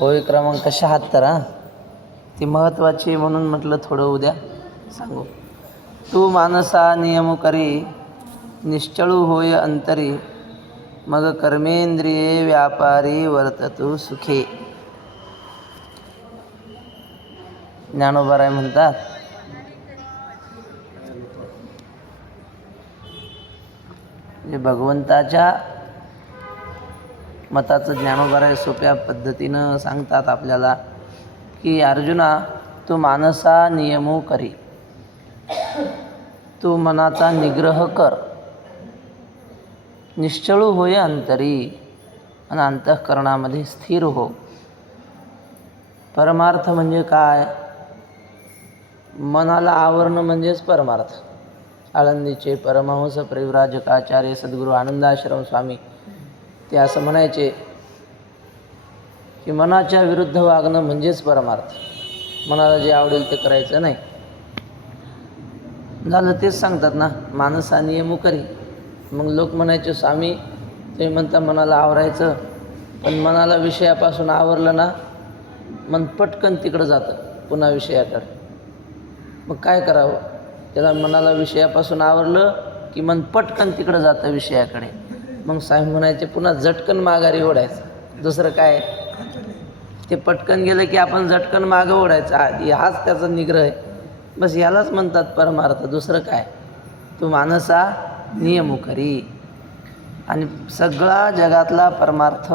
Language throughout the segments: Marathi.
होय क्रमांक 76 हां, ती महत्त्वाची म्हणून म्हटलं थोडं उद्या सांगू. तू मानसा नियम करी, निश्चळू होय अंतरी, मग कर्मेंद्रिये व्यापारी वर्ततु सुखे. ज्ञानोबाराय म्हणतात, म्हणजे भगवंताच्या मताचं ज्ञानोबाराय सोप्या पद्धतीनं सांगतात आपल्याला की अर्जुना, तू मानसा नियमो करी, तू मनाचा निग्रह कर, निश्चळू होय अंतरी, आणि अंतःकरणामध्ये स्थिर हो. परमार्थ म्हणजे काय? मनाला आवरणं म्हणजेच परमार्थ. आळंदीचे परमहंस परिव्राजकाचार्य सद्गुरू आनंदाश्रम स्वामी ते असं म्हणायचे की मनाच्या विरुद्ध वागणं म्हणजेच परमार्थ. मनाला जे आवडेल ते करायचं नाही. झालं तेच सांगतात ना, मानसा नियमो करी. मग लोक म्हणायचे, स्वामी तुम्ही म्हणता मनाला आवरायचं, पण मनाला विषयापासून आवरलं ना मन पटकन तिकडं जातं पुन्हा विषयाकडे. मग काय करावं? त्याला मनाला विषयापासून आवरलं की मन पटकन तिकडं जातं विषयाकडे. मग स्वामी म्हणायचे पुन्हा झटकन माघारी ओढायचं. दुसरं काय? ते पटकन गेलं की आपण झटकन मागं ओढायचं. हाच त्याचा निग्रह आहे. बस यालाच म्हणतात परमार्थ. दुसरं काय? तू मानसा नियम करी. आणि सगळा जगातला परमार्थ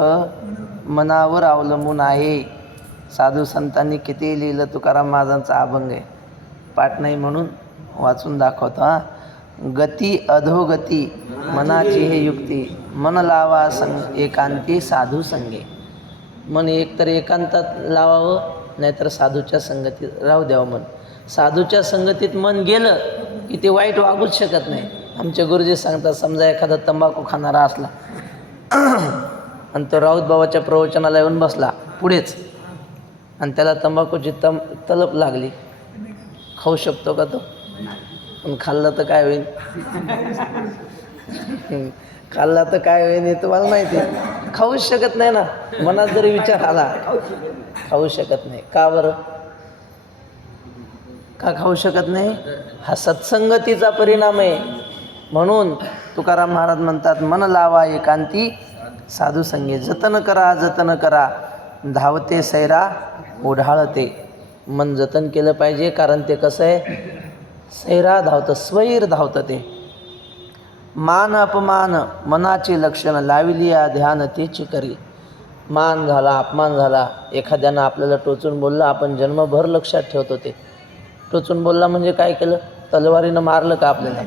मनावर अवलंबून आहे. साधू संतांनी किती लिहिलं, तुकाराम महाराजांचा अभंग आहे, पाठ नाही म्हणून वाचून दाखवतो हां. गती अधोगती मनाची हे युक्ती, मन लावा एकांती साधू संगे. मन एकतर एकांतात लावावं, नाहीतर साधूच्या संगतीत राहू द्यावं. मन साधूच्या संगतीत मन गेलं की ते वाईट वागूच शकत नाही. आमचे गुरुजी सांगतात, समजा एखादा तंबाखू खाणारा असला आणि तो राऊत बाबाच्या प्रवचनाला येऊन बसला पुढेच, आणि त्याला तंबाखूची तलप लागली, खाऊ शकतो का तो? पण खाल्लं तर काय होईल? खाल्ला तर काय होईल हे तुम्हाला माहिती आहे. खाऊच शकत नाही ना. मनात जरी विचार आला खाऊ शकत नाही. का बरं? का खाऊ शकत नाही? हा सत्संगतीचा परिणाम आहे. म्हणून तुकाराम महाराज म्हणतात, मन लावा एकांती साधू संगे. जतन करा, जतन करा, धावते सैरा ओढाळते. मन जतन केलं पाहिजे, कारण ते कसं आहे, सैरा धावतं, स्वैर धावतं ते. मान अपमान मनाचे लक्षण, लाविलिया ध्यान तेची करी. मान झाला, अपमान झाला, एखाद्यानं आपल्याला टोचून बोललं, आपण जन्मभर लक्षात ठेवतो. ते टोचून बोलला म्हणजे काय केलं? तलवारीनं मारलं का आपल्याला?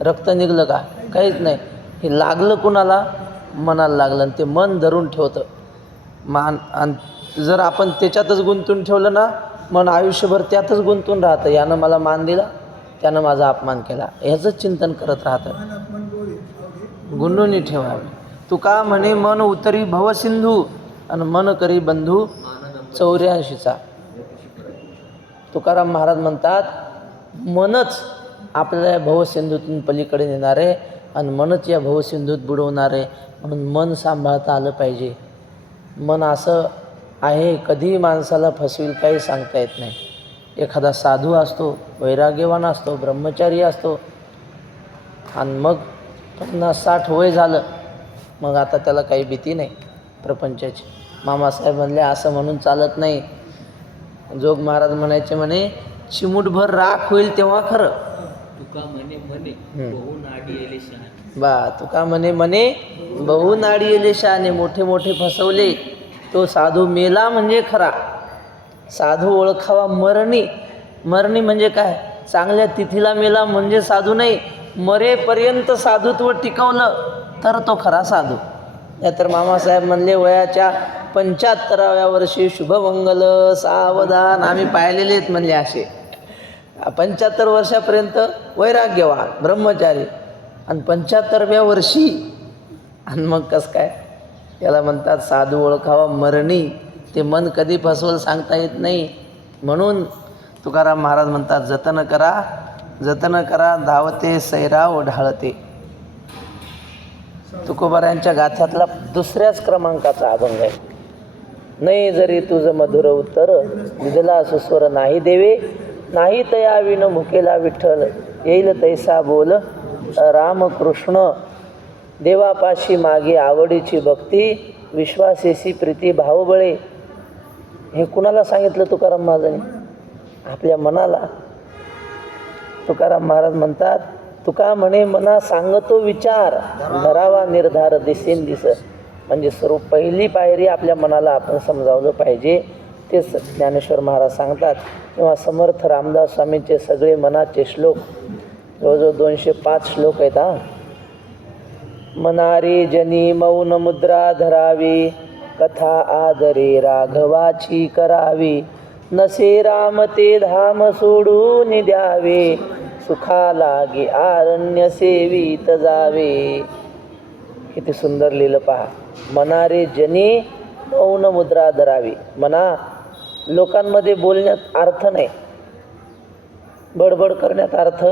रक्त निघलं का? काहीच नाही. हे लागलं कुणाला? मनाला लागलं, आणि ते मन धरून ठेवतं. मान, आणि जर आपण त्याच्यातच गुंतून ठेवलं ना, मन आयुष्यभर त्यातच गुंतून राहतं. यानं मला मान दिला, त्यानं माझा अपमान केला, ह्याचंच चिंतन करत राहतं. गुंडूनी ठेवावे. तुका म्हणे मन उतरी भवसिंधू, आणि मन करी बंधू 84चा. तुकाराम महाराज म्हणतात, मनच आपल्याला भवसिंधूतून पलीकडे नेणार आहे, आणि मनच या भवसिंधूत बुडवणार आहे. म्हणून मन सांभाळता आलं पाहिजे. मन असं आहे, कधी माणसाला फसवेल काही सांगता येत नाही. एखादा साधू असतो, वैराग्यवान असतो, ब्रह्मचारी असतो, आणि मग 50-60 वय झालं, मग आता त्याला काही भीती नाही प्रपंचाची. मामासाहेब म्हणले, असं म्हणून चालत नाही. जोग महाराज म्हणायचे, म्हणे चिमूटभर राख होईल तेव्हा खरं. तुका म्हणे म्हणे बहु नाडी येले शहाणे. बा, तुका म्हणे म्हणे बहु नाडी येले शहाणे. मोठे मोठे फसवले, तो साधू मेला म्हणजे खरा. साधू ओळखावा मरणी. मरणी म्हणजे काय? चांगल्या तिथीला मेला म्हणजे साधू नाही. मरेपर्यंत साधुत्व टिकवलं तर तो खरा साधू. नाहीतर मामासाहेब म्हणले, वयाच्या 75व्या वर्षी शुभमंगल सावधान. आम्ही पाहिलेले आहेत म्हणले असे. 75 वर्षापर्यंत वैराग्यवान ब्रह्मचारी, आणि 75व्या वर्षी, आणि मग कसं काय? याला म्हणतात साधू ओळखावा मरणी. ते मन कधी फसवल सांगता येत नाही. म्हणून तुकाराम महाराज म्हणतात, जतन करा, जतन करा, धावते सैरा ओढाळते. तुकोबारायांच्या गाथ्यातला दुसऱ्याच क्रमांकाचा अभंग आहे. नाही जरी तुझं मधुर उत्तर दिदला सुस्वर नाही देवे. नाही तया विन मुकेला विठ्ठल येईल तैसा बोल रामकृष्ण. देवापाशी मागे आवडीची भक्ती विश्वासेसी प्रीती भावबळे. हे कुणाला सांगितलं तुकाराम महाराजांनी? आपल्या मनाला. तुकाराम महाराज म्हणतात, तुका म्हणे मना सांगतो विचार धरावा निर्धार दिसेन दिस. म्हणजे सर्व पहिली पायरी आपल्या मनाला आपण समजावलं पाहिजे. तेच ज्ञानेश्वर महाराज सांगतात. किंवा समर्थ रामदास स्वामींचे सगळे मनाचे श्लोक जवळजवळ 205 श्लोक आहेत. मनारी जनी मौन मुद्रा धरावी कथा आदरे राघवाची करावी. नसे राम ते धाम सोडून द्यावे सुखा लागे आरण्य सेवित जावे. किती सुंदर लिहिलं पहा. मनारे जनी मौन मुद्रा धरावी. मना लोकांमध्ये बोलण्यात अर्थ नाही, बडबड करण्यात अर्थ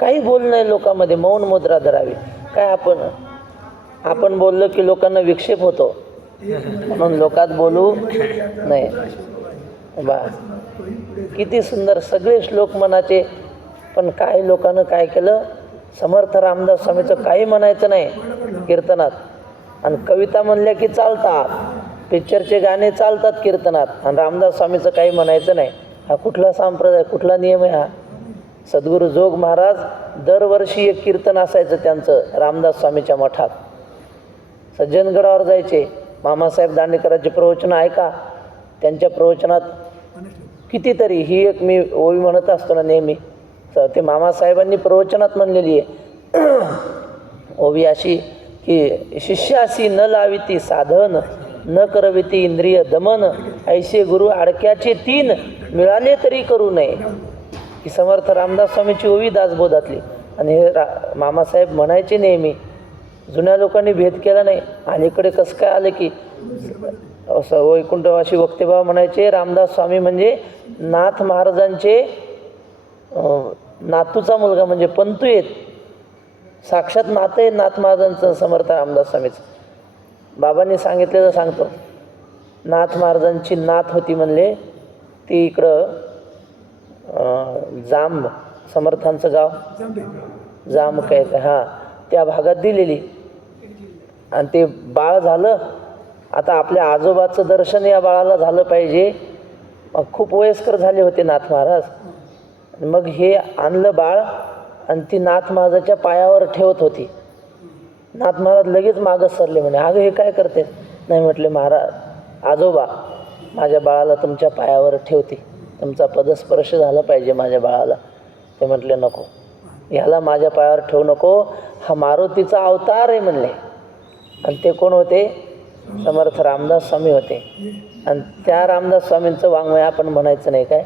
काही बोलणं नाही लोकांमध्ये. मौन मुद्रा धरावी. काय आपण बोललं की लोकांना विक्षेप होतो म्हणून लोकात बोलू नाही. बा किती सुंदर सगळे श्लोक मनाचे. पण काही लोकांनं काय केलं, समर्थ रामदास स्वामीचं काही म्हणायचं नाही कीर्तनात. आणि कविता म्हणल्या की चालतात, पिक्चरचे गाणे चालतात कीर्तनात, आणि रामदास स्वामीचं काही म्हणायचं नाही. हा कुठला संप्रदाय, कुठला नियम आहे हा? सद्गुरू जोग महाराज दरवर्षी एक कीर्तन असायचं त्यांचं रामदास स्वामीच्या मठात. सज्जनगडावर जायचे. मामासाहेब दांडेकरांचे प्रवचन ऐका. त्यांच्या प्रवचनात कितीतरी, ही एक मी ओवी म्हणत असतो ना नेहमी, ते मामासाहेबांनी प्रवचनात म्हणलेली आहे ओवी अशी की शिष्यासी न लाविती साधन न करविती इंद्रिय दमन ऐसे गुरु अडक्याचे 3 मिळाले तरी करू नये. ही समर्थ रामदास स्वामीची ओवी दासबोधातली. आणि हे मामासाहेब म्हणायचे नेहमी. जुन्या लोकांनी भेद केला नाही. अलीकडे कसं काय आलं की वैकुंठवासी वक्तेबाबा म्हणायचे रामदास स्वामी म्हणजे नाथ महाराजांचे नातूचा मुलगा, म्हणजे पंतू आहेत. साक्षात नातं आहे नाथ महाराजांचं समर्थ रामदास स्वामीचं. बाबांनी सांगितलेलं सांगतो. नाथ महाराजांची नात होती म्हणले ती इकडं जांब, समर्थांचं गाव जांब काय हां, त्या भागात दिलेली. आणि ते बाळ झालं. आता आपल्या आजोबाचं दर्शन या बाळाला झालं पाहिजे. खूप वयस्कर झाले होते नाथ महाराज. मग हे आणलं बाळ आणि ती नाथ महाराजाच्या पायावर ठेवत होती. नाथ महाराज लगेच मागं सरले. म्हणे अगं हे काय करते? नाही म्हटले महाराज आजोबा माझ्या बाळाला तुमच्या पायावर ठेवते, तुमचा पदस्पर्श झाला पाहिजे माझ्या बाळाला. ते म्हटले नको, ह्याला माझ्या पायावर ठेवू नको, हा मारुतीचा अवतार आहे म्हणले. आणि ते कोण होते? समर्थ रामदास स्वामी होते. आणि त्या रामदास स्वामींचं वाङ्मय आपण म्हणायचं नाही काय?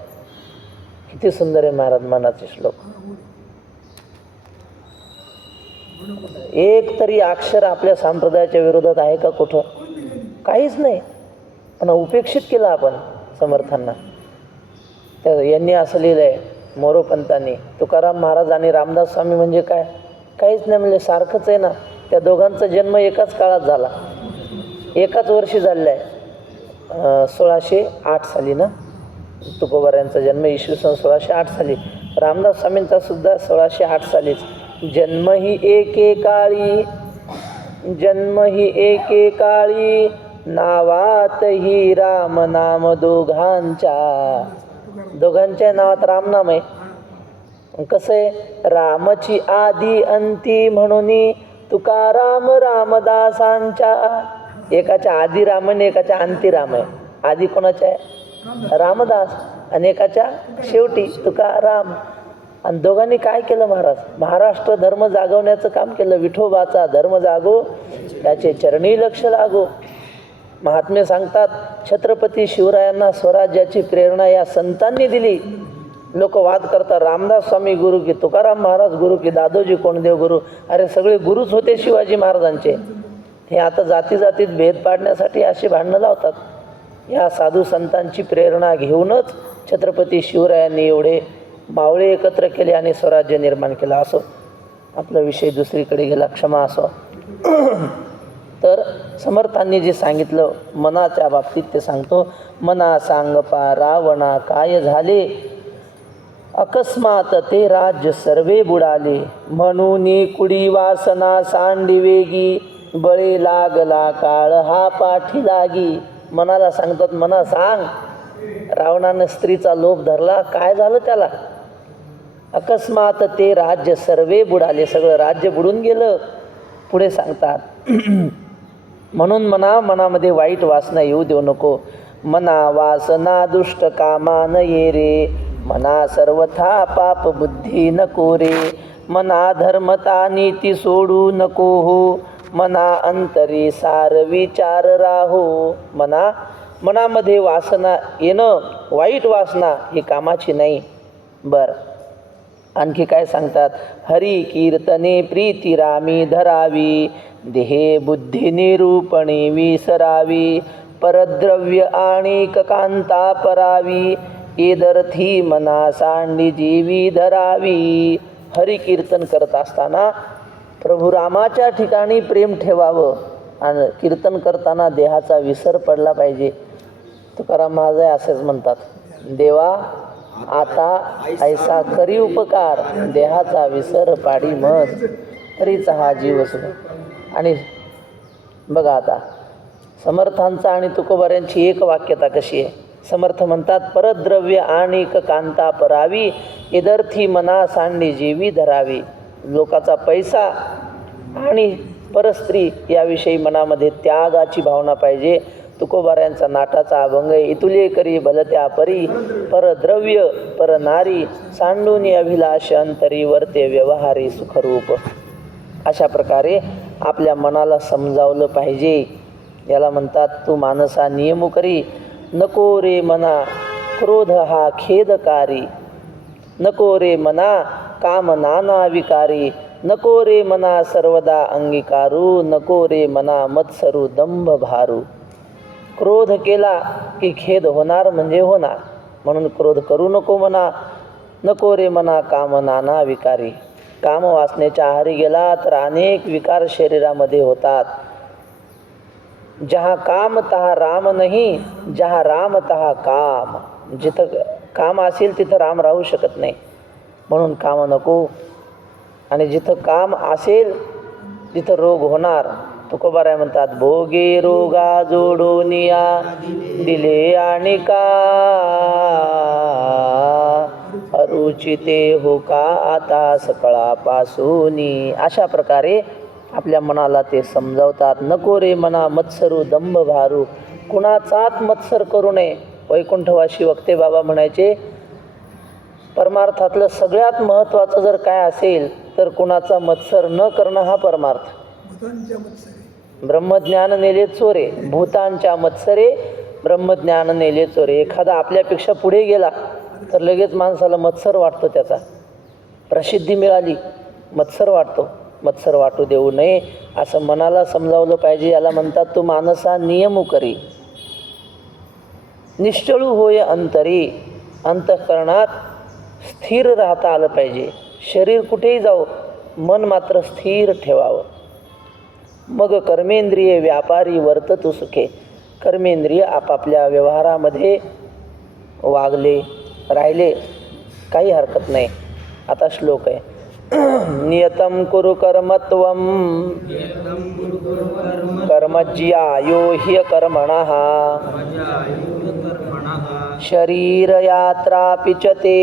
किती सुंदर आहे महाराज मनाचे श्लोक. एक तरी अक्षर आपल्या संप्रदायाच्या विरोधात आहे का कुठं? काहीच नाही. पण उपेक्षित केलं आपण समर्थांना. त्या यांनी असं लिहिलं आहे मोरोपंतांनी, तुकाराम महाराज आणि रामदास स्वामी म्हणजे काय? काहीच नाही म्हणजे सारखंच आहे ना. त्या दोघांचा जन्म एकाच काळात झाला, एकाच वर्षी झालेला आहे. 1608 साली ना तुकोबारायांचा जन्म, इसवी सन 1608 साली. रामदास स्वामींचा सुद्धा 1608 सालीच. जन्म ही एकेकाळी, जन्म ही एकेकाळी, नावात ही राम नाम दोघांच्या. दोघांच्या नावात राम नाम आहे. कसं आहे? रामची आदी अंती म्हणून तुकाराम रामदासांच्या. एकाच्या आदी राम आणि एकाच्या अंती राम आहे. आदी कोणाच्या आहे? रामदास. आणि एकाच्या शेवटी तुकाराम. आणि दोघांनी काय केलं महाराज? महाराष्ट्र धर्म जागवण्याचं काम केलं. विठोबाचा धर्म जागो त्याचे चरणी लक्ष लागो. महात्मे सांगतात छत्रपती शिवरायांना स्वराज्याची प्रेरणा या संतांनी दिली. लोक वाद करतात रामदास स्वामी गुरु की तुकाराम महाराज गुरु की दादोजी कोंडदेव गुरु. अरे सगळे गुरुच होते शिवाजी महाराजांचे. हे आता जाती जातीत भेद पाडण्यासाठी अशी भांडणं लावतात. या साधू संतांची प्रेरणा घेऊनच छत्रपती शिवरायांनी एवढे मावळे एकत्र केले आणि स्वराज्य निर्माण केलं. असो, आपला विषय दुसरीकडे गेला, क्षमा असो. तर समर्थांनी जे सांगितलं मनाच्या बाबतीत ते सांगतो. मना सांग पा रावणा काय झाले, अकस्मात ते राज्य सर्वे बुडाले. म्हणून कुडी वासना सांडी वेगी, बळे लागला काळ हा पाठी लागी. मनाला सांगतात, मना सांग, रावणानं स्त्रीचा लोभ धरला, काय झालं त्याला. अकस्मात ते राज्य सर्वे बुडाले, सगळं राज्य बुडून गेलं. पुढे सांगतात, म्हणून मनामध्ये वाईट वासना येऊ देऊ नको. मना वासना दुष्ट कामा न ये रे, मना सर्वथा पाप बुद्धी नको रे. मना धर्मता नीती सोडू नको हो, मना अंतरी सार विचार राहो. मनामध्ये वासना येणं, वाईट वासना ही कामाची नाही. बरं, आणखी काय सांगतात. हरी कीर्तने प्रीती रामी धरावी, देहे बुद्धी निरूपणे विसरावी. परद्रव्य आणि कांता परावी, एदर्थी मना सांडी जीवी धरावी. हरी कीर्तन करत असताना प्रभू रामाच्या ठिकाणी प्रेम ठेवावं आणि कीर्तन करताना देहाचा विसर पडला पाहिजे. तुकाराम महाराज असेच म्हणतात, देवा आता ऐसा करी उपकार, देहाचा विसर पाडी मज, तरीच हा जीव सुख. आणि बघा आता समर्थांचा आणि तुकोबाऱ्यांची एक वाक्यता कशी आहे. समर्थ म्हणतात, परद्रव्य आणि कांता परावी, एदर्थी मना सांडी जीवी धरावी. लोकाचा पैसा आणि परस्त्री याविषयी मनामध्ये त्यागाची भावना पाहिजे. तुकोबाऱ्यांचा नाटाचा अभंग आहे, इतुले करी भलत्या परी, परद्रव्य पर नारी, सांडूनी अभिलाष अंतरी, वर्ते व्यवहारी सुखरूप. अशा प्रकारे आपल्या मनाला समजावलं पाहिजे. याला म्हणतात, तू मानसा नियमू करी, नको रे मना क्रोध हा खेदकारी. नको रे मना काम नाना विकारी, नको रे मना सर्वदा अंगीकारू. नको रे मना मत्सरू दंभ भारू. क्रोध केला की खेद होणार म्हणजे होणार, म्हणून क्रोध करू नको म्हणा. नको रे मना काम नाना विकारी. काम वासनेच्या आहारी गेला तर अनेक विकार शरीरामध्ये होतात. जहाँ काम तहा राम नाही, जहाँ राम तहा काम. जिथं काम असेल तिथं राम राहू शकत नाही, म्हणून काम नको. आणि जिथं काम असेल तिथं रोग होणार. तुकोबाराय म्हणतात, भोगे रोगा जोडोनिया, दिले आणि का अरुचिते हो का आता सकळापासूनी. अशा प्रकारे आपल्या मनाला ते समजावतात. नको रे मना मत्सरू दंभ भारू. कुणाचाच मत्सर करू नये. वैकुंठवासी वक्ते बाबा म्हणायचे, परमार्थातलं सगळ्यात महत्त्वाचं जर काय असेल तर कुणाचा मत्सर न करणं हा परमार्थ. ब्रह्मज्ञान नेले चोरे, भूतांच्या मत्सरे ब्रह्मज्ञान नेले चोरे. एखादा आपल्यापेक्षा पुढे गेला तर लगेच माणसाला मत्सर वाटतो, त्याचा प्रसिद्धी मिळाली मत्सर वाटतो. मत्सर वाटू देऊ नये असं मनाला समजावलं पाहिजे. याला म्हणतात, तू मानसा नियमू करी, निश्चळू होय अंतरी. अंतःकरणात स्थिर राहता आलं पाहिजे. शरीर कुठेही जाऊ, मन मात्र स्थिर ठेवावं. मग कर्मेंद्रिय व्यापारी वर्ततु सुखे. कर्मेंद्रिय आपापल्या व्यवहारामध्ये वागले राहिले काही हरकत नाही. आता श्लोक आहे, नियतं कुरु कर्मत्वं कर्मज्यायो ह्यकर्मणः शरीरयात्रापि च ते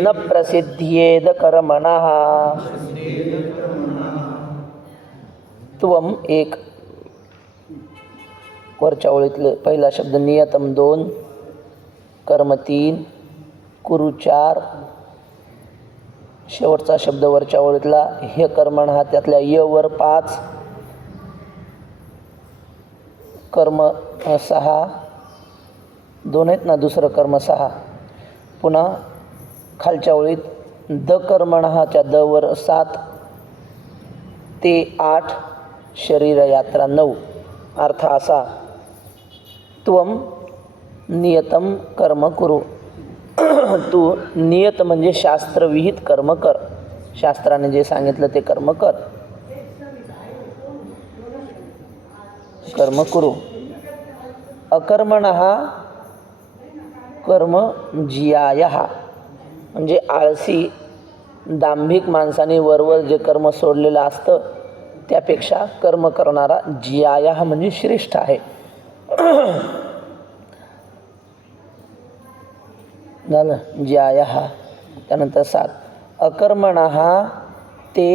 न प्रसिद्ध्येद कर्मणः. त्वम एक, वरच्या ओळीतलं पहिला शब्द नियतम 2, कर्म 3, कुरु 4, शेवटचा शब्द वरच्या ओळीतला ह्य कर्मण हा त्यातल्या य वर 5, कर्म 6, 2 आहेत ना, दुसरं कर्म 6. पुन्हा खालच्या ओळीत द कर्मण हा त्या द वर 7 ते 8, शरीर यात्रा 9. अर्थ असा, त्वम नियतम कर्म कुरु. तू नियत म्हणजे शास्त्रविहित कर्म कर. शास्त्राने जे सांगितलं ते कर्म कर. कर्म कुरु. अकर्मणः कर्म जियायः, म्हणजे आळसी दांभिक माणसाने वरवर जे कर्म सोडलेलं असतं त्यापेक्षा कर्म करणारा जियायः म्हणजे श्रेष्ठ आहे. झालं जियायः. त्यानंतर 7 अकर्मणः ते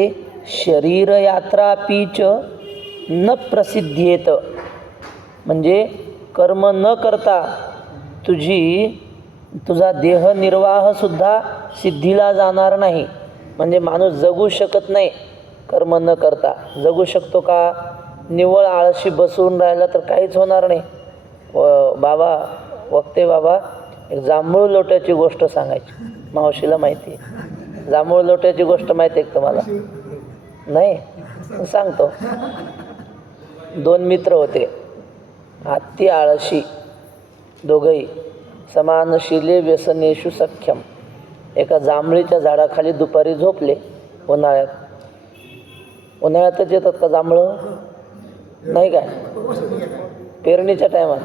शरीरयात्रापीच न प्रसिद्धेत, म्हणजे कर्म न करता तुझा देहनिर्वाहसुद्धा सिद्धीला जाणार नाही. म्हणजे माणूस जगू शकत नाही कर्म न करता. जगू शकतो का? निव्वळ आळशी बसून राहिला तर काहीच होणार नाही. बाबा बाबा एक जांभूळ लोट्याची गोष्ट सांगायची, मावशीला माहिती आहे. जांभूळ लोट्याची गोष्ट माहिती आहे का तुम्हाला? नाही? सांगतो. 2 मित्र होते, अति आळशी दोघंही. समानशिले व्यसनेषु सख्यम. एका जांभळीच्या झाडाखाली दुपारी झोपले. उन्हाळ्यातच येतात का जांभळं? नाही काय? पेरणीच्या टायमात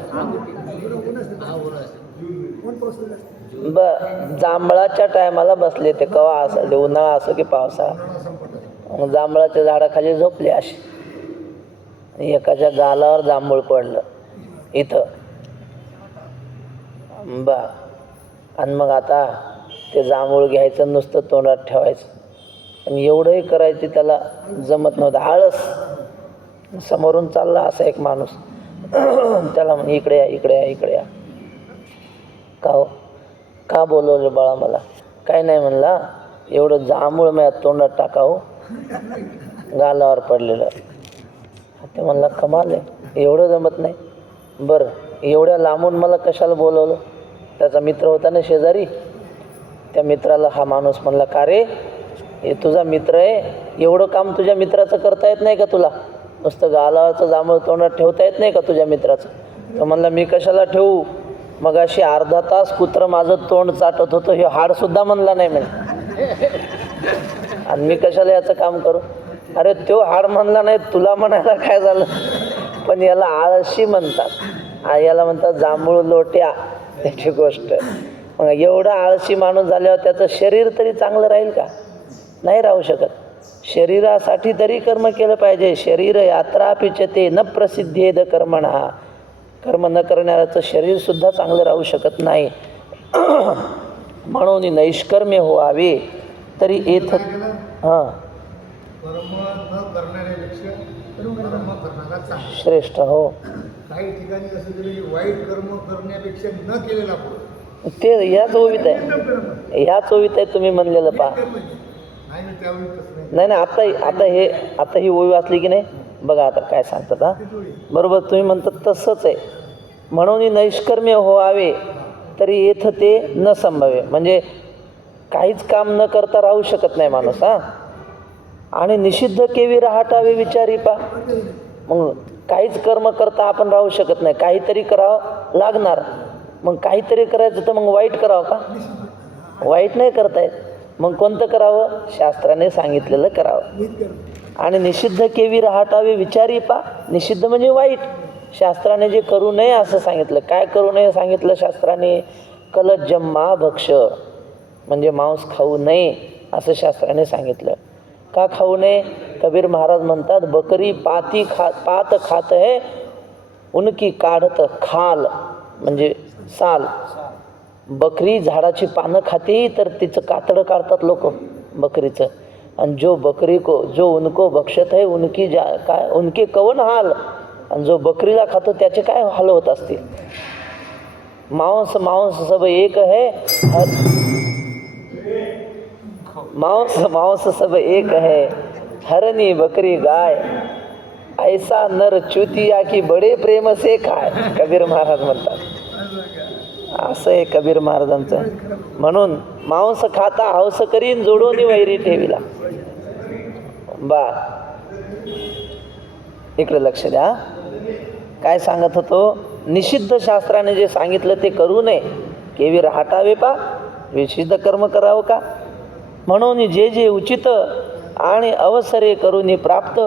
जांभळाच्या टायमाला बसले ते. कवा असेल ते, उन्हाळा असो की पावसाळा. जांभळाच्या झाडाखाली झोपले अशी. एकाच्या गालावर जांभूळ पडलं इथं. आणि मग आता ते जांभूळ घ्यायचं, नुसतं तोंडात ठेवायचं. आणि एवढंही करायची त्याला जमत नव्हतं. आळस. समोरून चालला असा एक माणूस, त्याला म्हणे इकडे या, इकडे या, इकडे या. का हो? का बोलवलं बाळा मला? काय नाही म्हणला, एवढं जांभूळ माझ्या तोंडात टाकावं, गालावर पडलेलं. ते म्हणला कमाल आहे, एवढं जमत नाही. बरं, एवढ्या लांबून मला कशाला बोलवलं? त्याचा मित्र होता ना शेजारी. त्या मित्राला हा माणूस म्हणला, का रे, हे तुझा मित्र आहे, एवढं काम तुझ्या मित्राचं करता येत नाही का तुला? नुसतं गालावरचं जांभूळ तोंडात ठेवता येत नाही का तुझ्या मित्राचं? तर म्हणला मी कशाला ठेवू, मग अशी अर्धा तास कुत्रं माझं तोंड चाटत होतं, हे हाडसुद्धा म्हणला नाही म्हणे. आणि मी कशाला याचं काम करू? अरे तो हाड म्हणला नाही, तुला म्हणायला काय झालं? पण याला आळशी म्हणतात, याला म्हणतात जांभूळ लोट्या. त्याची गोष्ट. मग एवढा आळशी माणूस झाल्यावर त्याचं शरीर तरी चांगलं राहील का? नाही राहू शकत. शरीरासाठी तरी कर्म केलं पाहिजे. शरीर यात्रा पिचते न प्रसिद्धेद कर्मणः. कर्म न करणाऱ्याचं शरीरसुद्धा चांगलं राहू शकत नाही. म्हणून नैष्कर्म्य व्हावे तरी येत. हां, श्रेष्ठ. हो, काही ठिकाणी असं केलं की वाईट कर्म करण्यापेक्षा न केलेला पुढं. ते ह्याच ओवीत आहे, ह्याच ओवीत आहे तुम्ही म्हणलेलं. पहा, नाही नाही, आता ही ओवी वाचली की नाही, बघा आता काय सांगतात. हा, बरोबर तुम्ही म्हणतात तसंच आहे. म्हणून नैष्कर्म्य व्हावे तरी येथ ते न संभावे. म्हणजे काहीच काम न करता राहू शकत नाही माणूस. हां, आणि निषिद्ध केवी राहटावे विचारी. पा, मग काहीच कर्म करता आपण राहू शकत नाही, काहीतरी करावं लागणार. मग काहीतरी करायचं तर मग वाईट करावं का? वाईट नाही करता येत. मग कोणतं करावं? शास्त्राने सांगितलेलं करावं. आणि निषिद्ध केवी राहटावे विचारी. पा, निषिद्ध म्हणजे वाईट. शास्त्राने जे करू नये असं सांगितलं. काय करू नये सांगितलं शास्त्राने? कलज्जम्मा भक्ष, म्हणजे मांस खाऊ नये असं शास्त्राने सांगितलं. का खाऊ नये? कबीर महाराज म्हणतात, बकरी पात खात है उनकी काढत खाल, म्हणजे साल. बकरी झाडाची पानं खाते तर तिचं कातडं काढतात लोक बकरीचं. आणि जो उनको बक्षत है उनके कवन हाल. आणि जो बकरीला खातो त्याचे काय हाल होत असतील. मांस सब एक है, मांस सब एक है, हरनी बकरी गाय, ऐसा नर चुतिया की बडे प्रेम से खाय. कबीर महाराज म्हणतात. असं आहे कबीर महाराजांचं. म्हणून मांस खाता हौस करीन, जोडून वैरी ठेविला. बा, इकडे लक्ष द्या. काय सांगत होतो? निषिद्ध शास्त्राने जे सांगितलं ते करू नये. केवी राहटावे. पा, विषिद्ध कर्म करावं का? म्हणून जे जे उचित आणि अवसरे करून प्राप्त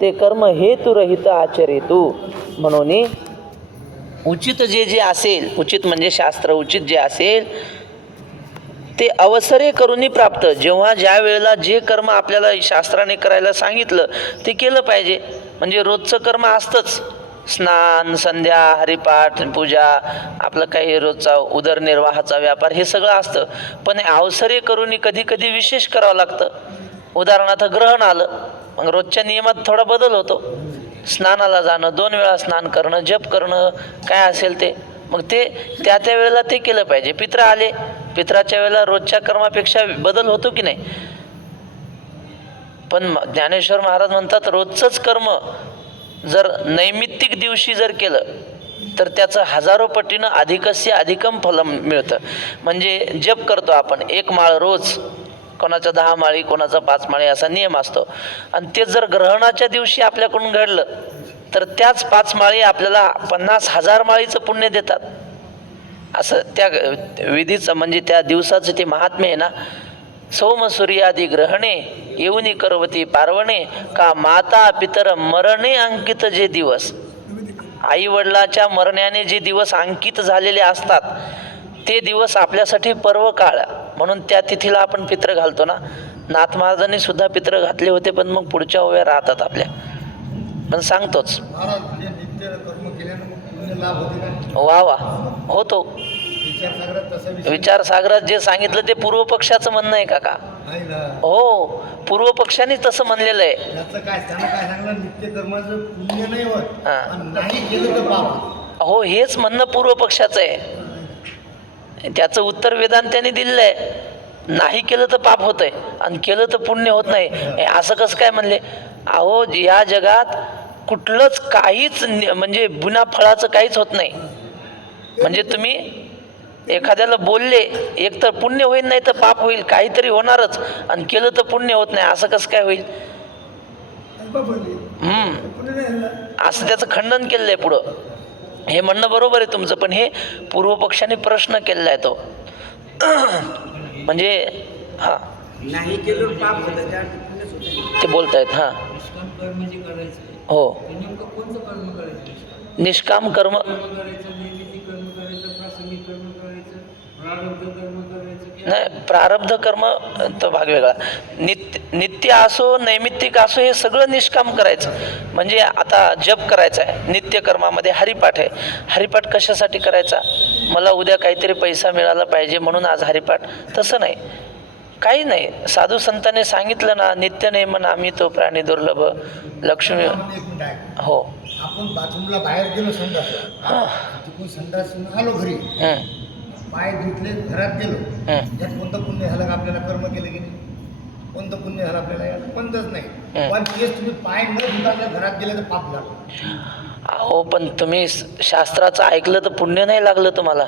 ते कर्म हेतुरहित आचरेतु. म्हणून उचित जे असेल, उचित म्हणजे शास्त्र उचित जे असेल ते अवसरे करूनी प्राप्त. जेव्हा ज्या वेळेला जे कर्म आपल्याला शास्त्राने करायला सांगितलं ते केलं पाहिजे. म्हणजे रोजचं कर्म असतंच, स्नान, संध्या, हरिपाठ, पूजा, आपलं काही रोजचा उदरनिर्वाहाचा व्यापार हे सगळं असतं. पण अवसरे करूनी कधी कधी विशेष करावं लागतं. उदाहरणार्थ ग्रहण आलं, मग रोजच्या नियमात थोडा बदल होतो. स्नानाला जाणं, 2 वेळा स्नान करणं, जप करणं, काय असेल ते, मग ते त्या वेळेला ते केलं पाहिजे. पित्र आले, पित्राच्या वेळेला रोजच्या कर्मापेक्षा बदल होतो की नाही. पण ज्ञानेश्वर महाराज म्हणतात रोजचंच कर्म जर नैमित्तिक दिवशी जर केलं तर त्याचं हजारो पटीनं अधिकस्य अधिकम फल मिळतं. म्हणजे जप करतो आपण 1 माळ रोज, कोणाचा 10 माळी, कोणाचा 5 माळी असा नियम असतो. आणि ते जर ग्रहणाच्या दिवशी आपल्याकडून घडलं तर त्याच 5 माळी आपल्याला 50,000 माळीचं पुण्य देतात. असं त्या विधीचं म्हणजे त्या दिवसाचं ते महात्म्य आहे ना. सोम सूर्यादी ग्रहणे येऊनी करवती पार्वणे, का माता पितर मरणे अंकित जे दिवस. आई वडिलाच्या मरण्याने जे दिवस अंकित झालेले असतात ते दिवस आपल्यासाठी पर्व काळ. म्हणून त्या तिथीला आपण पित्र घालतो ना. नाथ महाराजांनी सुद्धा पित्र घातले होते, पण मग पुढच्या ओव्या राहतात आपल्या. पण सांगतोच महाराज म्हणजे नित्य कर्म केल्यानं मग पुण्य लाभ होते का? वा वा होतो. विचारसागरात तसा विषय विचारसागरात जे सांगितलं ते पूर्व पक्षाचं म्हणणं आहे काका. आहे ना. हो, पूर्व पक्षाने तसं म्हणलेलं आहे. त्याचं काय त्यानं काय सांगलं, नित्य कर्माचं पुण्य नाही होत हा. आणि नाही केलं तर पाप. हो, हेच म्हणणं पूर्व पक्षाचं आहे. त्याचं उत्तर वेदांत्याने दिलेलं आहे. नाही केलं तर पाप होतंय आणि केलं तर पुण्य होत नाही. हे असं कसं काय म्हणले. अहो, या जगात कुठलंच काहीच म्हणजे बिना फळाचं काहीच होत नाही. म्हणजे तुम्ही एखाद्याला बोलले, एक तर पुण्य होईल नाही तर पाप होईल, काहीतरी होणारच. आणि केलं तर पुण्य होत नाही, असं कसं काय होईल. असं त्याचं खंडन केलेलं आहे पुढं. हे म्हणणं बरोबर आहे तुमचं, पण हे पूर्व पक्षाने प्रश्न केलेला आहे तो. म्हणजे हा नाही केलं पाप होतं, त्या पुण्यच होतं. ते बोलतायत. हा निष्काम कर्म जे करायचं आहे, हो, ते नेमकं कोणतं कर्म करायचं? निष्काम कर्म. कर्म करायचं, नैमित्तिक कर्म करायचं, प्रासंगिक कर्म करायचं, प्रारब्ध कर्म करायचं की नाही, प्रारब्ध कर्म तो भाग वेगळा. नित्य असो नैमित्तिक असो हे सगळं निष्काम करायचं. म्हणजे आता जप करायचा आहे, नित्य कर्मामध्ये हरिपाठ आहे. हरिपाठ कशासाठी करायचा? मला उद्या काहीतरी पैसा मिळाला पाहिजे म्हणून आज हरिपाठ. तसं नाही, काही नाही. साधू संतांनी सांगितलं ना, नित्य नेमन आम्ही तो प्राणी दुर्लभ लक्ष्मी. एक मिनिट आहे, हो, आपण बाथरूमला बाहेर गेलो संडास, हां, तिकडून संडास आलो घरी, पाय धुतले, घरात गेलो, यात कोणतं पुण्य झालं का? आपल्याला कर्म केलं की नाही? कोणतं पुण्य झालं आपल्याला? यात कोणतंच नाही. पण तेच तुम्ही पाय न धुता घरात गेले तर पाप झालं. अहो, पण तुम्ही शास्त्राचं ऐकलं तर पुण्य नाही लागलं तुम्हाला.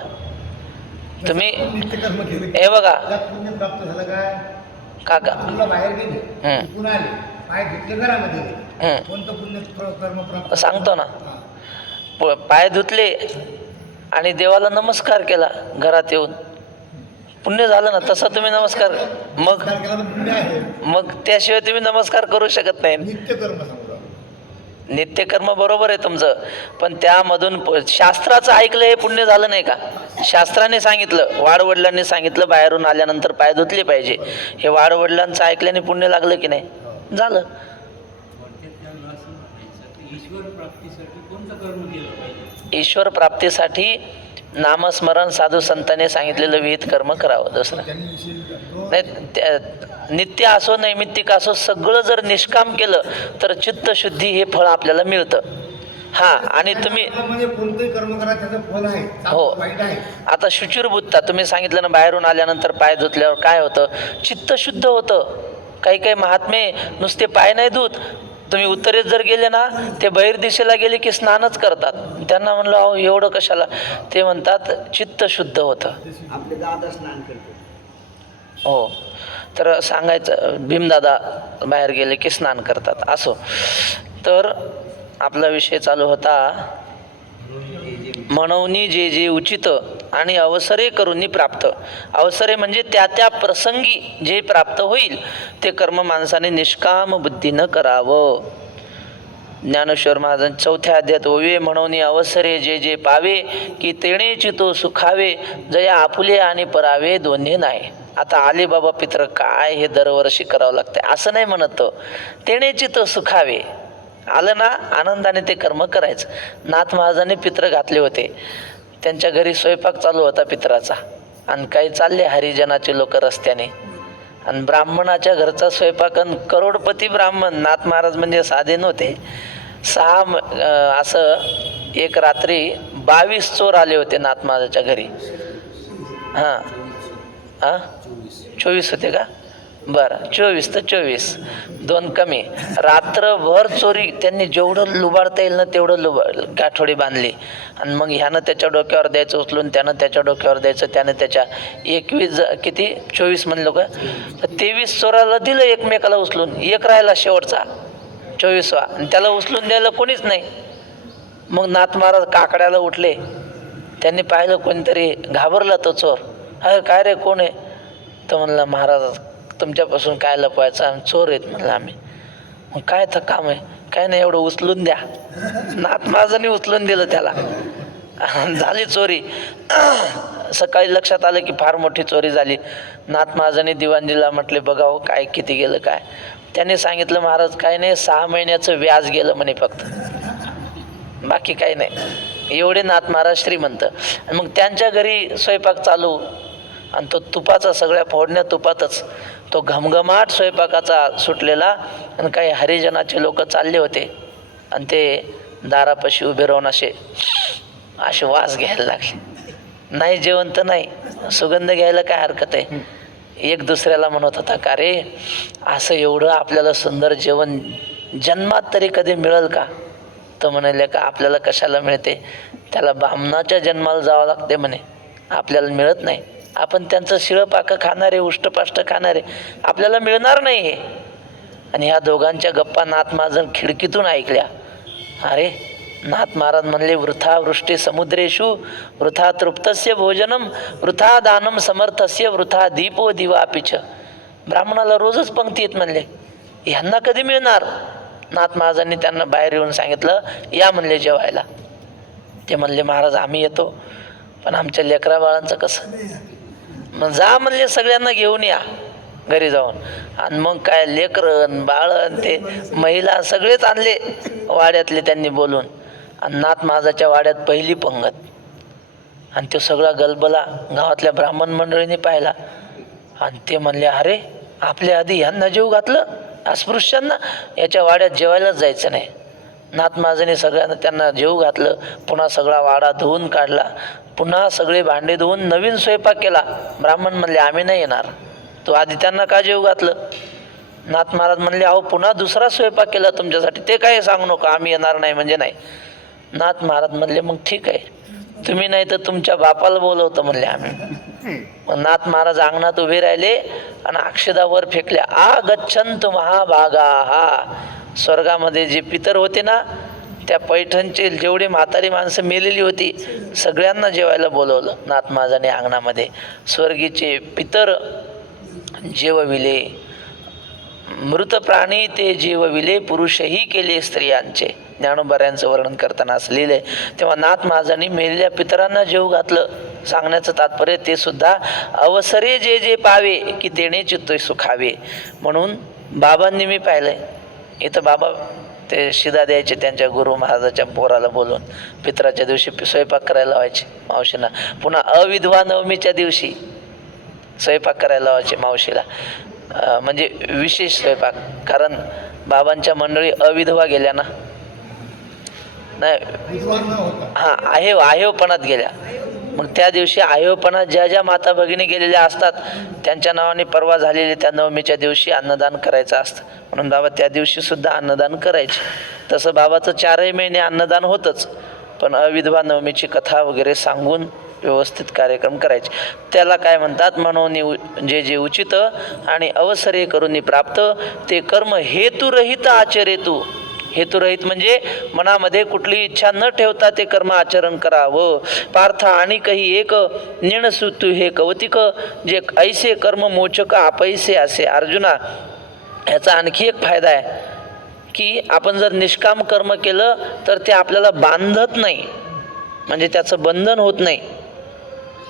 तुम्ही नित्य कर्म केले, हे बघा त्यात पुण्य प्राप्त झालं काय? काका, बाथरूमला बाहेर गेले, तिकडून आले, पाय धुतले, घरामध्ये गेले, कोणतं पुण्य कर्म प्राप्त? सांगतो ना. हा. पाय धुतले आणि देवाला नमस्कार केला घरात येऊन, पुण्य झालं ना. तसा तुम्ही नमस्कार मग विचार केला तर पुण्य आहे. मग त्याशिवाय तुम्ही नमस्कार करू शकत नाही. नित्य कर्म सांगतो. नित्यकर्म बरोबर आहे तुमचं, पण त्यामधून शास्त्राचं ऐकलं हे पुण्य झालं नाही का? शास्त्राने सांगितलं, वाडवडिलांनी सांगितलं बाहेरून आल्यानंतर पाय धुतले पाहिजे, हे वाडवडिलांचं ऐकल्याने पुण्य लागलं की नाही? झालं. ईश्वर प्राप्तीसाठी कोणतं कर्म केलं पाहिजे? ईश्वर प्राप्तीसाठी नामस्मरण साधू संतांनी सांगितलेलं विहित कर्म करावं. दुसरं नाही. नित्य असो नैमित्तिक असो सगळं जर निष्काम केलं तर चित्तशुद्धी हे फळ आपल्याला मिळतं. हा, आणि तुम्ही म्हणजे कोणतंही कर्म करा त्याचं फल आहे, हो. वाईट आहे. आता शुचिर्भूतता तुम्ही सांगितलं ना, बाहेरून आल्यानंतर पाय धुतल्यावर काय होतं? चित्त शुद्ध होतं. काही काही महात्मे नुसते पाय नाही धुत, तुम्ही उत्तरेत जर गेले ना, ते बहिर दिशेला गेले की स्नानच करतात. त्यांना म्हणलं अहो एवढं कशाला? ते म्हणतात चित्त शुद्ध होतं. आपले दादा स्नान करतो. हो, तर सांगायचं भीमदादा बाहेर गेले की स्नान करतात. असो, तर आपला विषय चालू होता म्हणून जे जे उचित आणि अवसरे करूनी प्राप्त. अवसरे म्हणजे त्या त्या प्रसंगी जे प्राप्त होईल ते कर्म माणसाने निष्काम बुद्धीनं करावं. ज्ञानेश्वर महाराज 4थ्या अध्यायात ओवे म्हणून अवसरे जे जे पावे की तेणेची तो सुखावे जया आपुले आणि परावे दोन्ही नाही. आता आले बाबा पित्र काय हे दरवर्षी करावं लागतंय असं नाही म्हणत तो, तेणेची तो सुखावे. आलं ना आनंदाने ते कर्म करायचं. नाथ महाराजांनी पित्र घातले होते, त्यांच्या घरी स्वयंपाक चालू होता पित्राचा आणि काही चालले हरिजनाचे लोक रस्त्याने आणि ब्राह्मणाच्या घरचा स्वयंपाक आणि करोडपती ब्राह्मण. नाथ महाराज म्हणजे साधे नव्हते. असं एक रात्री 22 चोर आले होते नाथ महाराजाच्या घरी. हां हां 24 होते का? बरं 24 तर 24 2 कमी. रात्रभर चोरी त्यांनी जेवढं लुबाडता येईल ना तेवढं गाठोडी बांधली आणि मग ह्यानं त्याच्या डोक्यावर द्यायचं उचलून, त्यानं त्याच्या डोक्यावर द्यायचं, त्यानं त्याच्या 21 किती 24 म्हणलो का 23 चोराला दिलं एकमेकाला उचलून. एक राहिला शेवटचा 24वा आणि त्याला उचलून द्यायला कोणीच नाही. मग नाथ महाराज काकड्याला उठले. त्यांनी पाहिलं कोणीतरी, घाबरला तो चोर. अरे काय रे कोण आहे? तर म्हणलं महाराज तुमच्यापासून काय लपवायचं, आम्ही चोर आहेत म्हणलं आम्ही. मग काय तर काम आहे? काय नाही एवढं उचलून द्या. नाथ महाराजांनी उचलून दिलं त्याला. झाली चोरी. सकाळी लक्षात आलं की फार मोठी चोरी झाली. नाथ महाराजांनी दिवाणजीला म्हटले बघावं काय किती गेलं काय. त्याने सांगितलं महाराज काय नाही 6 महिन्याचं व्याज गेलं म्हणे फक्त, बाकी काही नाही. एवढे नाथ महाराज श्रीमंत. मग त्यांच्या घरी स्वयंपाक चालू आणि तो तुपाचा सगळ्या फोडण्या तुपातच तो घमघमाट स्वयंपाकाचा सुटलेला आणि काही हरिजनाचे लोक चालले होते आणि ते दारापाशी उभे राहून असे वास घ्यायला लागले. नाही जेवण तर नाही, सुगंध घ्यायला काय हरकत आहे. एक दुसऱ्याला म्हणत होता का रे असं एवढं आपल्याला सुंदर जेवण जन्मात तरी कधी मिळेल का? तर म्हणाले का आपल्याला कशाला मिळते, त्याला बामणाच्या जन्माला जावं लागते म्हणे, आपल्याला मिळत नाही. आपण त्यांचं शिळपाकं खाणारे उष्टपाष्ट खाणारे, आपल्याला मिळणार नाही हे. आणि ह्या दोघांच्या गप्पा नाथ महाराज खिडकीतून ऐकल्या. अरे नाथ महाराज म्हणले वृथा वृष्टी समुद्रेषु वृथा तृप्तस्य भोजनम वृथा दानम समर्थस्य वृथा दीपो दिवापिच. ब्राह्मणाला रोजच पंक्ती येत म्हणले, ह्यांना कधी मिळणार? नाथ महाराजांनी त्यांना बाहेर येऊन सांगितलं या म्हणले जेवायला. ते म्हणले महाराज आम्ही येतो पण आमच्या लेकरा बाळांचं कसं? मग जा म्हणले सगळ्यांना घेऊन या घरी जाऊन. आणि मग काय लेकरं बाळन ते महिला सगळेच आणले वाड्यातले त्यांनी बोलून. आणि नाथ महाराजाच्या वाड्यात पहिली पंगत आणि तो सगळा गलबला गावातल्या ब्राह्मण मंडळीने पाहिला आणि ते म्हणले अरे आपल्या आधी ह्यांना जेव घातलं, अस्पृश्यांना, याच्या वाड्यात जेवायलाच जायचं नाही. नाथ महाराजांनी सगळ्यांना त्यांना जेव घातलं. पुन्हा सगळा वाडा धुवून काढला, पुन्हा सगळे भांडे धुवून नवीन स्वयंपाक केला. ब्राह्मण म्हणले आम्ही नाही येणार, तो आधी त्यांना का जेव घातलं? नाथ महाराज म्हणले अहो पुन्हा दुसरा स्वयंपाक केला तुमच्यासाठी, ते काय सांगू नका, आम्ही येणार नाही म्हणजे नाही. नाथ महाराज म्हणले मग ठीक आहे, तुम्ही नाही तर तुमच्या बापाला बोलवतं म्हणले आम्ही. मग नाथ महाराज अंगणात उभे राहिले आणि अक्षदा वर फेकल्या. आ गच्छंत महाभागा. हा स्वर्गामध्ये जे पितर होते ना त्या पैठणचे जेवढे म्हातारी माणसं मेलेली होती सगळ्यांना जेवायला बोलवलं नाथ महाराजांनी अंगणामध्ये. स्वर्गीचे पितर जेवविले, मृत प्राणी ते जीवविले, पुरुषही केले स्त्रियांचे. ज्ञानोबाऱ्यांचं वर्णन करताना असं लिहिलंय. तेव्हा नाथ महाराजांनी मेलेल्या पितरांना जेव घातलं. सांगण्याचं तात्पर्य ते सुद्धा अवसरे जे जे पावे की तेणे चित्त सुखावे. म्हणून बाबांनी मी पाहिलंय इथं बाबा ते शिदा द्यायचे त्यांच्या गुरु महाराजाच्या पोराला बोलून. पितराच्या दिवशी स्वयंपाक करायला लावायचे मावशीला. पुन्हा अविधवा नवमीच्या दिवशी स्वयंपाक करायला लावायचे मावशीला, म्हणजे विशेष स्वयंपाक. कारण बाबांच्या मंडळी अविधवा गेल्या ना, नाही हां आहेवपणात गेल्या. मग त्या दिवशी आहेवपणात ज्या ज्या माता भगिनी गेलेल्या असतात त्यांच्या नावाने परवा झालेले त्या नवमीच्या दिवशी अन्नदान करायचं असतं. म्हणून बाबा त्या दिवशी सुद्धा अन्नदान करायचे. तसं बाबाचं 4ही महिने अन्नदान होतंच, पण अविधवा नवमीची कथा वगैरे सांगून व्यवस्थित कार्यक्रम करायचे. त्याला काय म्हणतात, म्हणून जे जे उचित आणि अवसरे करून प्राप्त ते कर्म हेतुरहित आचरेतू. हेतुरहित म्हणजे मनामध्ये कुठली इच्छा न ठेवता ते कर्म आचरण करावं. पार्थ आणि काही एक निर्णसुतू हे कौतिक जे ऐसे कर्म मोचक आपैसे असे. अर्जुना, ह्याचा आणखी एक फायदा आहे की आपण जर निष्काम कर्म केलं तर ते आपल्याला बांधत नाही, म्हणजे त्याचं बंधन होत नाही.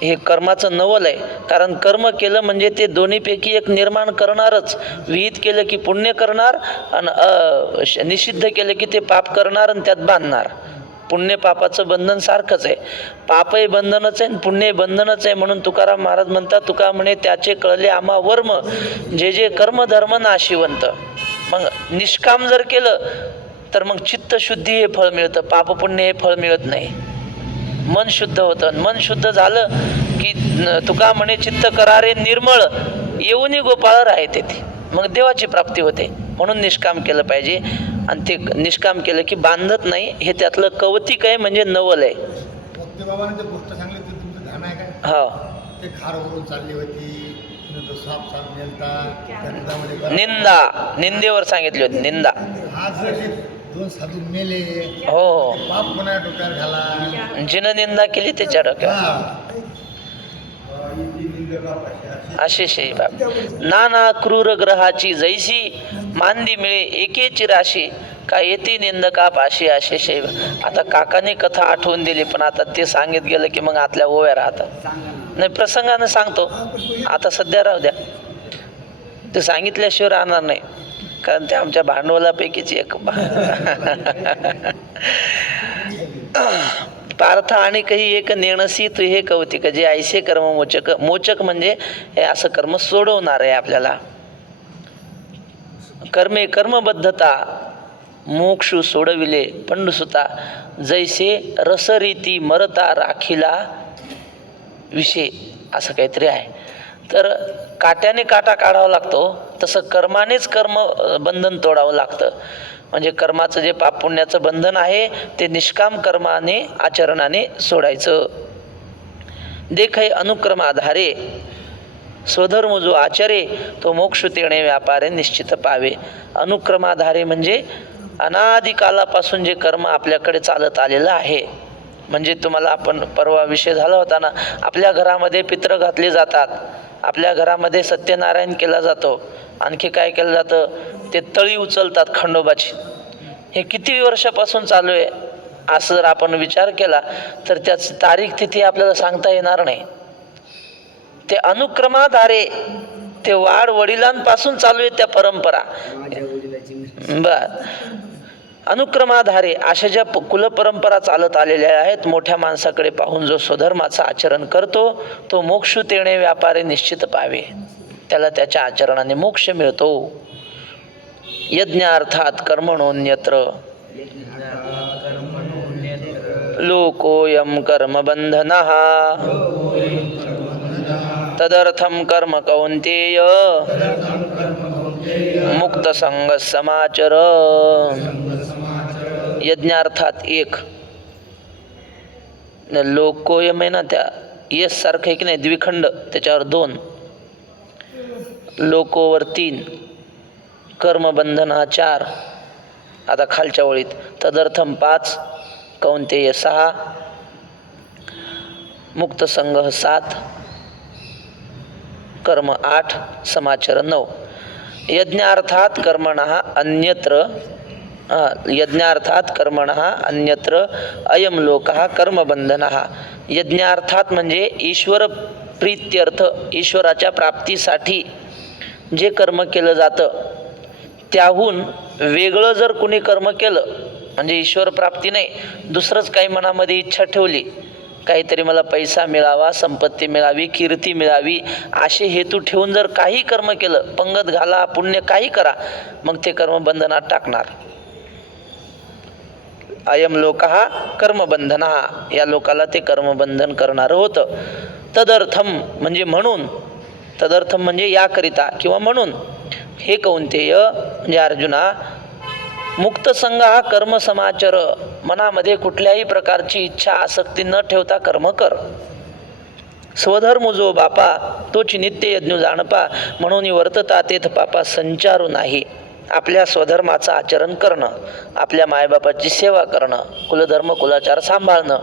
हे कर्माचं नवल आहे. कारण कर्म केलं म्हणजे ते दोन्हीपैकी एक निर्माण करणारच. विहित केलं की पुण्य करणार आणि निषिद्ध केलं की ते पाप करणार आणि त्यात बांधणार. पुण्य पापाचं बंधन सारखंच आहे. पापही बंधनच आहे आणि पुण्यही बंधनच आहे. म्हणून तुकाराम महाराज म्हणतात, तुका म्हणे त्याचे कळले आम्हा वर्म, जे जे कर्म धर्म नाशिवंत. मग निष्काम जर केलं तर मग चित्तशुद्धी हे फळ मिळतं, पापपुण्य हे फळ मिळत नाही. मन शुद्ध होतं. मन शुद्ध झालं की तुका म्हणे चित्त करारे निर्मळ, येऊनी गोपाळ राहे तेथे. मग देवाची प्राप्ती होते. म्हणून निष्काम केलं पाहिजे. आणि ते निष्काम केलं की बांधत नाही. हे त्यातलं कौतिक आहे, म्हणजे नवल आहे. भक्ती बाबाने ते गोष्ट सांगली ते तुमचं ध्यान आहे काय? हो. ते खारवरून चालली होती, तो साप नेलता त्या दुधामध्ये निंदेवर सांगितली होती. निंदा. आज जर ते 2 साधू मेले, हो हो. पाप कोणा डोक्यावर घाला, जिनं निंदा केली त्याच्या डोक्यावर अशी बाब. नाना क्रूर ग्रहाची जैसी, मांदी मिळे एकेची राशी, का येते निंदका पाशी असे शैव. आता काकाने कथा आठवून दिली, पण आता ते सांगित गेलं की मग आतल्या ओव्या राहतात. नाही, प्रसंगानं सांगतो, आता सध्या राहू द्या. ते सांगितल्याशिवाय राहणार नाही, कारण ते आमच्या भांडवलापैकीच एक. पार्थ आणि काही एक नेणसी तू हे कौतिक, जे ऐसे कर्म मोचक. मोचक म्हणजे हे असं कर्म सोडवणार आहे आपल्याला. कर्मे कर्मबद्धता मोक्षू सोडविले पंडुसुता, जैसे रसरीती मरता राखीला विषय, असं काहीतरी आहे. तर काट्याने काटा काढावा लागतो, तसं कर्मानेच कर्म बंधन तोडावं लागतं. म्हणजे कर्माचं जे पाप पुण्याचं बंधन आहे ते निष्काम कर्माने आचरणाने सोडायचं. देखै अनुक्रम आधारे स्वधर्म जो आचरे, तो मोक्ष तेणे व्यापारे निश्चित पावे. अनुक्रमाधारे म्हणजे अनादिकालापासून जे कर्म आपल्याकडे चालत आलेलं आहे. म्हणजे तुम्हाला आपण परवा विषय झाला होता ना, आपल्या घरामध्ये पित्र घातले जातात, आपल्या घरामध्ये सत्यनारायण केला जातो, आणखी काय केलं जातं, ते तळी उचलतात खंडोबाची. हे किती वर्षापासून चालू आहे असं जर आपण विचार केला तर त्याची तारीख तिथी आपल्याला सांगता येणार नाही. ते अनुक्रमाधारे, ते वाढ वडिलांपासून चालू आहे त्या परंपरा. बर. अनुक्रमाधारे अशा ज्या कुलपरंपरा चालत आलेल्या आहेत, मोठ्या माणसाकडे पाहून जो स्वधर्माचं आचरण करतो तो मोक्ष तेणे व्यापारे निश्चित पावे. त्याला त्याच्या आचरणाने मोक्ष मिळतो. यज्ञार्थात कर्मणोन्यत्र लोकोयम कर्मबंधनः तदर्थम कर्म कौन्तेय मुक्त संग समाचर. यज्ञार्थात एक, लोकोयम आहे ना, त्या यस सारखं आहे की नाही, द्विखंड, त्याच्यावर 2, लोकोवर 3, कर्मबंधन हा 4. आता खालच्या ओळीत तदर्थम 5, कौन्तेय 6, मुक्त संघ 7, कर्म 8, समाचार 9. यज्ञार्थात कर्मणः अन्यत्र यज्ञार्थात कर्मणः अन्यत्र अयम लोकः कर्मबंधनः. यज्ञार्थात म्हणजे ईश्वर प्रीत्यर्थ, ईश्वराच्या प्राप्तीसाठी जे कर्म केलं जातं, त्याहून वेगळं जर कुणी कर्म केलं, म्हणजे ईश्वर प्राप्ती नाही, दुसरंच काही मनामध्ये इच्छा ठेवली, काहीतरी मला पैसा मिळावा, संपत्ती मिळावी, कीर्ती मिळावी, असे हेतू ठेवून जर काही कर्म केलं, पंगत घाला, पुण्य काही करा, मग ते कर्म बंधनात टाकणार. अयम लोकः कर्मबंधनः, या लोकाला ते कर्मबंधन करणारं होतं. तदर्थम म्हणजे म्हणून, तदर्थम म्हणजे याकरिता किंवा म्हणून. हे कौन्तेय म्हणजे अर्जुना, मुक्त संघ हा कर्म समाचर, मनामध्ये कुठल्याही प्रकारची इच्छा आसक्ती न ठेवता कर्म कर. स्वधर्म जो बापा तोच नित्य यज्ञ जाणपा, म्हणून वर्तता तेथ पापा संचारू नाही. आपल्या स्वधर्माचं आचरण करणं, आपल्या मायबापाची सेवा करणं, कुलधर्म कुलाचार सांभाळणं,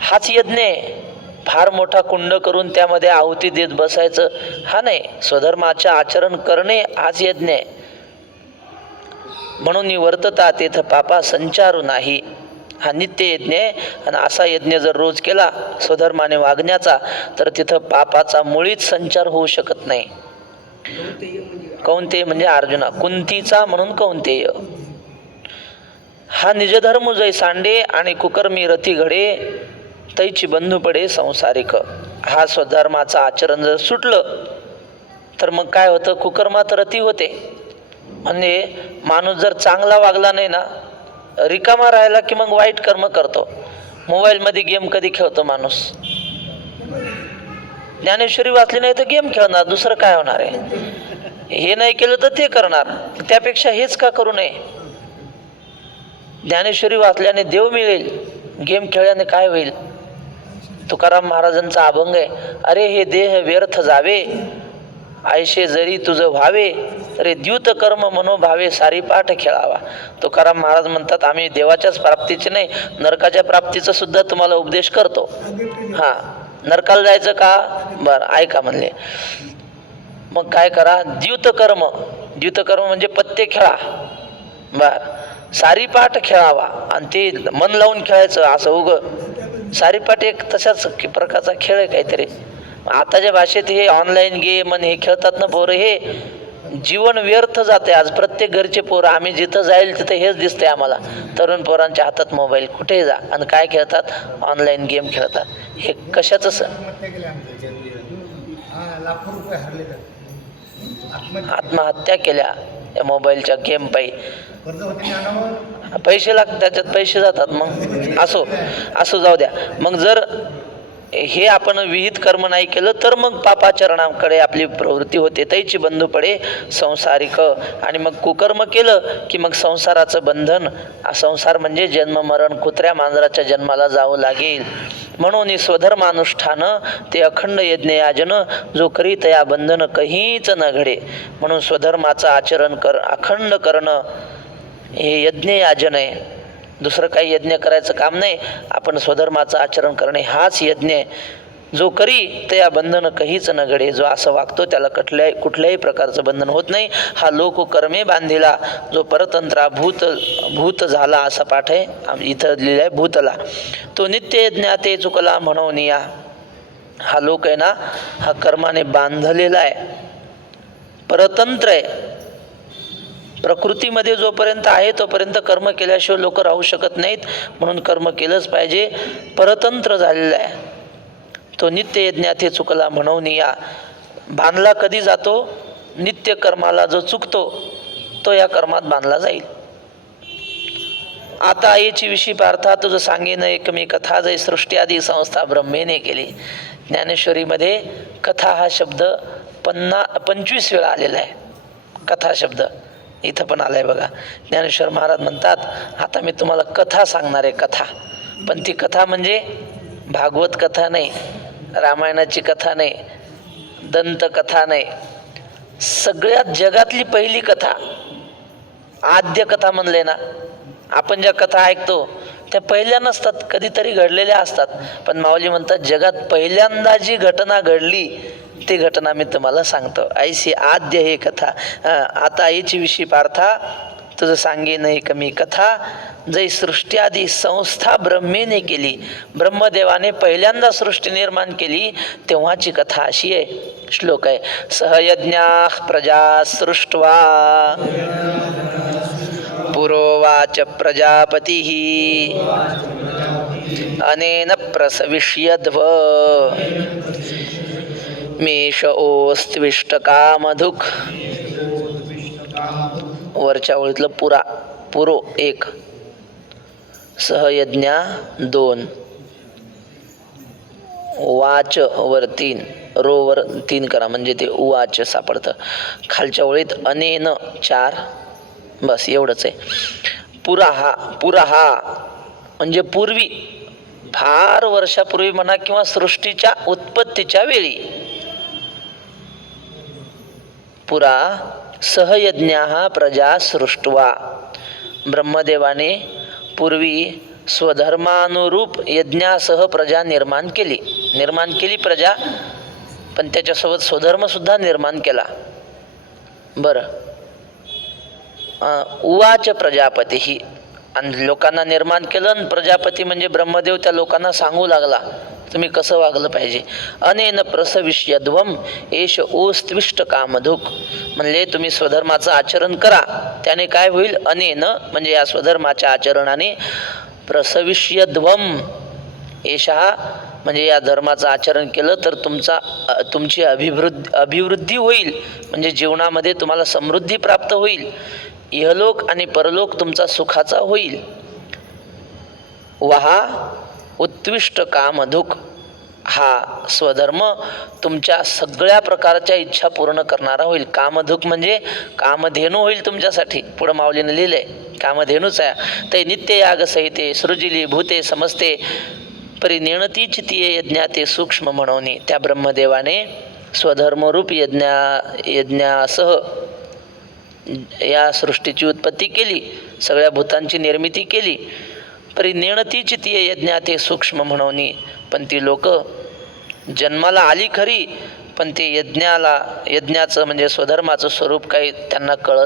हाच यज्ञ आहे. फार मोठा कुंड करून त्यामध्ये आहुती देत बसायचं हा नाही. स्वधर्माचे आचरण करणे हाच यज्ञ आहे. म्हणून वर्तता तेथ पापा संचारू नाही. हा नित्य यज्ञ आहे. आणि असा यज्ञ जर रोज केला स्वधर्माने वागण्याचा तर तिथं पापाचा मुळीच संचार होऊ शकत नाही. कौंतेय म्हणजे अर्जुना, कुंतीचा म्हणून कौंतेय. हा निजधर्म जय सांडे आणि कुकर्मी रती घडे तैची बंधू पडे संसारिक. हा स्वधर्माचं आचरण जर सुटलं तर मग काय होतं, कुकर्मात रती होते. म्हणजे माणूस जर चांगला वागला नाही ना, रिकामा राहिला की मग वाईट कर्म करतो. मोबाईलमध्ये गेम कधी खेळतो माणूस? ज्ञानेश्वरी वाचली नाही तर गेम खेळणार, दुसरं काय होणार आहे? हे नाही केलं तर ते करणार, त्यापेक्षा हेच का करू नये? ज्ञानेश्वरी वाचल्याने देव मिळेल, गेम खेळल्याने काय होईल? तुकाराम महाराजांचा अभंग आहे, अरे हे देह व्यर्थ जावे, आयशे जरी तुझं व्हावे, अरे द्यूत कर्म मनोभावे सारी पाठ खेळावा. तुकाराम महाराज म्हणतात, आम्ही देवाच्याच प्राप्तीचे नाही, नरकाच्या प्राप्तीचा सुद्धा तुम्हाला उपदेश करतो. हां, नरकाला जायचं का? बरं ऐका म्हणले. मग काय करा, द्यूतकर्म म्हणजे पत्ते खेळा. बर, सारीपाठ खेळावा. आणि ते मन लावून खेळायचं, असं उगं सारीपाठ एक तशाच प्रकारचा खेळ आहे काहीतरी. आताच्या भाषेत हे ऑनलाईन गेम आणि हे खेळतात ना पोरं, हे जीवन व्यर्थ जाते. आज प्रत्येक घरचे पोरं, आम्ही जिथं जाईल तिथं हेच दिसतंय आम्हाला. तरुण पोरांच्या हातात मोबाईल, कुठेही जा आणि काय खेळतात? ऑनलाईन गेम खेळतात. हे कशाचं लाखो रुपये हरले, आत्महत्या केल्या या मोबाईलच्या गेम पायी. कर्ज होते, पैसे लागतात, त्याच्यात पैसे जातात. मग असो जाऊ द्या. मग जर हे आपण विहित कर्म नाही केलं तर मग पापाचरणाकडे आपली प्रवृत्ती होते. तैची बंधू पडे संसारिक. आणि मग कुकर्म केलं की मग संसाराचं बंधन, संसार म्हणजे जन्म मरण, कुत्र्या मांजराच्या जन्माला जावं लागेल. म्हणून स्वधर्मानुष्ठान ते अखंड यज्ञ याजन, जो करी तया बंधन कहीच न घडे. म्हणून स्वधर्माचं आचरण अखंड करणं हे यज्ञ याजन आहे. दुसरं काही यज्ञ करायचं काम नाही. आपण स्वधर्माचं आचरण करणे हाच यज्ञ आहे. जो करी तया बंधन कहीच न घडे. जो असं वागतो त्याला कुठल्याही प्रकारचं बंधन होत नाही. हा लोककर्मे बांधिला, जो परतंत्रा भूत झाला, असा पाठ आहे इथं लिहिलं आहे भूतला. तो नित्य यज्ञ ते चुकला म्हणून या. हा लोक आहे ना, हा कर्माने बांधलेला आहे, परतंत्र आहे. प्रकृतीमध्ये जोपर्यंत आहे तोपर्यंत कर्म केल्याशिवाय लोक राहू शकत नाहीत. म्हणून कर्म केलंच पाहिजे. परतंत्र झालेला आहे तो. नित्य यज्ञात हे चुकला म्हणून या. बांधला कधी जातो? नित्य कर्माला जो चुकतो तो या कर्मात बांधला जाईल. आता आईची विशी पार्था तुझं सांगेन एकमी कथा, जय सृष्टी आदी संस्था ब्रह्मेने केली. ज्ञानेश्वरीमध्ये कथा हा शब्द 25 वेळा आलेला आहे. कथा शब्द इथं पण आलाय बघा. ज्ञानेश्वर महाराज म्हणतात, आता मी तुम्हाला कथा सांगणार आहे. कथा, पण ती कथा म्हणजे भागवत कथा नाही, रामायणाची कथा नाही, दंतकथा नाही. सगळ्यात जगातली पहिली कथा, आद्य कथा म्हणले ना. आपण ज्या कथा ऐकतो त्या पहिल्या नसतात, कधीतरी घडलेल्या असतात. पण माऊली म्हणतात, जगात पहिल्यांदा जी घटना घडली ती घटना मी तुम्हाला सांगतो. ऐशी आद्य हे कथा. आता आईची विशी पार्था तुझं सांगे नाही कमी कथा, जै सृष्टी आदी संस्था ब्रह्मेने केली. ब्रह्मदेवाने पहिल्यांदा सृष्टी निर्माण केली तेव्हाची कथा अशी आहे. श्लोक आहे, सहयज्ञा प्रजा सृष्ट्वा पुरोवाच प्रजापती अनेन प्रसविष्यध्व मेष ओस्त्विष्ट कामधुक. वरच्या ओळीतलं पुरो 1, सहयज्ञा 2, वाच वर 3, रो वर 3 करा म्हणजे ते उवाच सापडतं. खालच्या ओळीत अनेन 4, बस एवढंच आहे. पुरा म्हणजे पूर्वी, फार वर्षापूर्वी म्हणा किंवा सृष्टीच्या उत्पत्तीच्या वेळी. पुरा सहयज्ञा प्रजा सृष्ट्वा. ब्रह्मदेवाने पूर्वी स्वधर्मानुरूप यज्ञासह प्रजा निर्माण केली प्रजा, पण त्याच्यासोबत स्वधर्म सुद्धा निर्माण केला. बरं, उवाच प्रजापती ही, आणि लोकांना निर्माण केलं, आणि प्रजापती म्हणजे ब्रह्मदेव त्या लोकांना सांगू लागला तुम्ही कसं वागलं पाहिजे. अनेन प्रसविष्यध्वम एष ओस्त्विष्ट कामधुक, म्हणले तुम्ही स्वधर्माचं आचरण करा, त्याने काय होईल. अनेन म्हणजे या स्वधर्माच्या आचरणाने, प्रसविष्यध्वम एषा म्हणजे या धर्माचं आचरण केलं तर तुमची अभिवृद्धी होईल, म्हणजे जीवनामध्ये तुम्हाला समृद्धी प्राप्त होईल, इहलोक आणि परलोक तुमचा सुखाचा होईल. वहा उत्कृष्ट कामधुक, हा स्वधर्म तुमच्या सगळ्या प्रकारच्या इच्छा पूर्ण करणारा होईल. कामधुक म्हणजे कामधेनू होईल तुमच्यासाठी. पुढं माऊलीने लिहिलंय कामधेनूच आहे. ते नित्य याग सहिते सृजिली भूते समजते परिनिणती चितिये यज्ञाते सूक्ष्म म्हणून, त्या ब्रह्मदेवाने स्वधर्मरूप यज्ञासह या सृष्टीची उत्पत्ती केली, सगळ्या भूतांची निर्मिती केली. परिनिणती चितिये यज्ञाते सूक्ष्म म्हणून, पण ती लोक जन्माला आली खरी, पण ते यज्ञाचं म्हणजे स्वधर्माचं स्वरूप काही त्यांना कळत